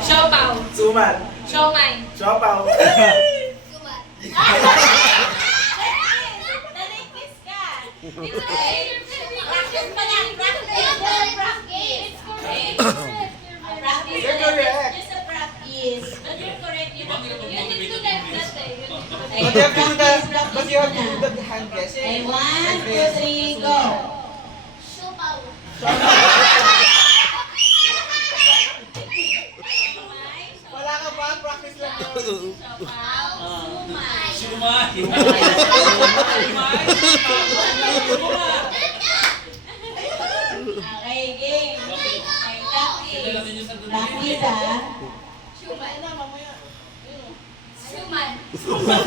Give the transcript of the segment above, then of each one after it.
Siopaw. Suman. Siomay. Siopaw. Suman. Nalikis ka. Practice pa lang. Practice. Practice. You're correct. Just a practice. But you're correct. You need to do that. But you have to do the, but you have to do the hand Okay, gesture. 1, 2, 3, go. Siopaw. Wala ka ba? Practice lang yun. Siopaw. Sumay. Sumay. Okay, game. Okay, practice. Practice, ha? Suman. Suman. Suman.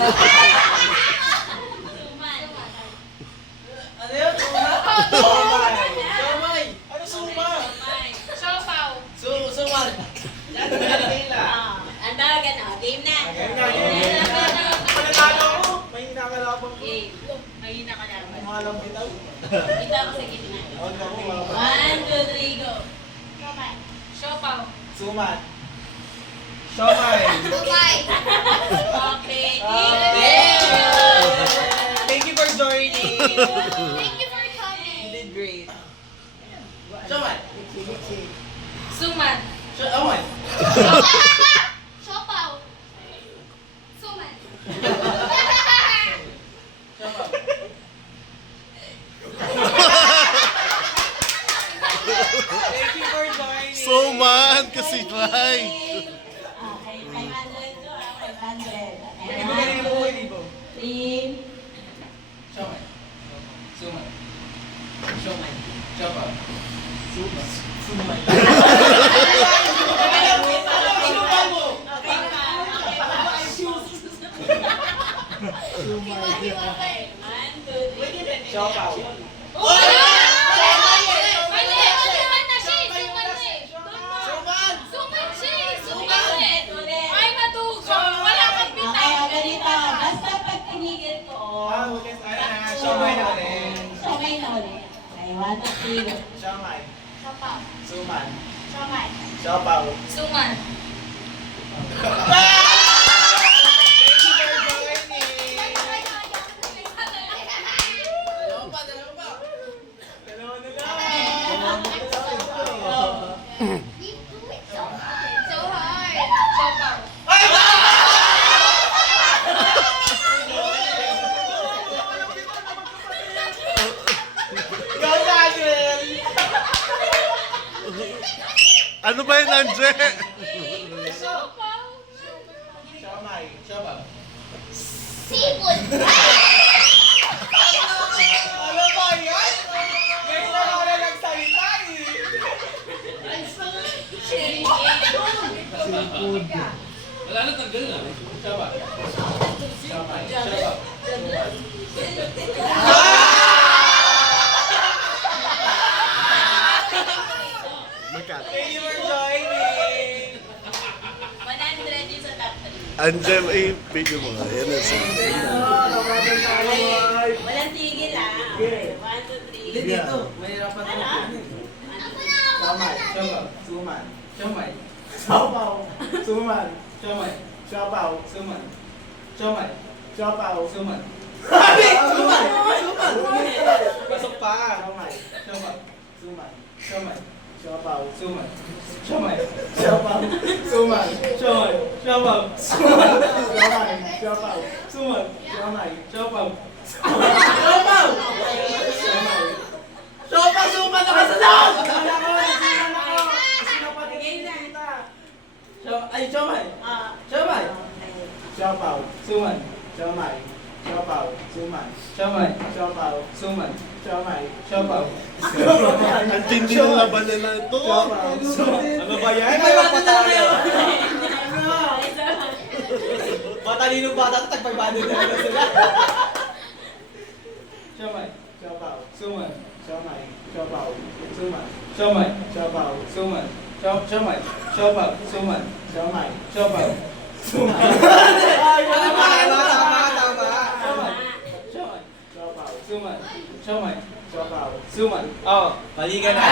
Ano yun? Sumay. Sumay. Ano suma? Siopaw. Suman. Ang dagan, oh. Game na. Game na, game na. Panatalo ako. May hinakalabang ko. Game. Mahina ka naman. Mga alam bitaw. Kita ako sa gitna. Huwag ako mga 1, 2, 3, go. Sumay. Siopaw. Suman. Siomay. Sumay. Okay, Okay. game. Thank you for joining. Thank you for You coming. did great. Siomay. Suman. Siomay. Siopaw. Suman. Thank you for joining. Suman kasi May. Okay, 500 to, 500. Okay, Ibigay mo ko libo. 3. Siomay. Sumay. Siomay. Siopaw. Sumay. Siopaw. Okay, ganito. Basta pag tinigil ko, Ah, ulit. Ano na? Siomay na ulit. Siomay na ulit. Okay, 1, 2, 3, go. Siomay. Suman. Sumay. Siopaw. Suman. Thank you for joining. Dalawa na lang. So hard. Go, Daniel! Ano ba yun, Andre? Siomay. Siopaw. Sipon. Ano ba yan? Ngayon lang ako na nagsalita eh. Wala na tanggal na. Siopaw. Siomay. Siopaw. Magkat. Thank you for joining. 100 yung sa top 3. Angel, video mo nga. Yan ang Walang tigil, ha? Okay, 1, 2, 3. Dito. Mahirapan Ano? Siomay. Siopaw. Suman. Siomay. Siopaw. Suman. Siomay. Siopaw. Suman. Siomay. Siopaw. Suman. Suman. Pasok pa. Siomay. Siopaw. Suman. Siomay. Siopaw. Suman. Siomay. Siopaw. Suman. Siomay. Siopaw. Siomay. Siopaw. Suman. Siomay. Siopaw. Siopaw! Siopaw, suman na kasunod! Suman ako! Sino pa tingin kita? Ay, siomay. Siomay. Siopaw. Suman. Siomay. Siopaw. Suman. Siomay. Siopaw. Suman. Siomay. Siopaw. Ang tindi ng labanan na ito. Ano ba yan? Ay, bata na kayo. Matalino bata, tagpagbado na lang sila. Siomay. Siopaw. Suman. Siomay. Siopaw. Suman. Siomay. Siopaw. Suman. Siomay. Siopaw. Suman. Siomay. Siopaw. Suman. Ay, tama, tama, tama. Siomay. Siomay. Siopaw. Suman. Siomay. Siopaw. Suman. Oh, mali ka na.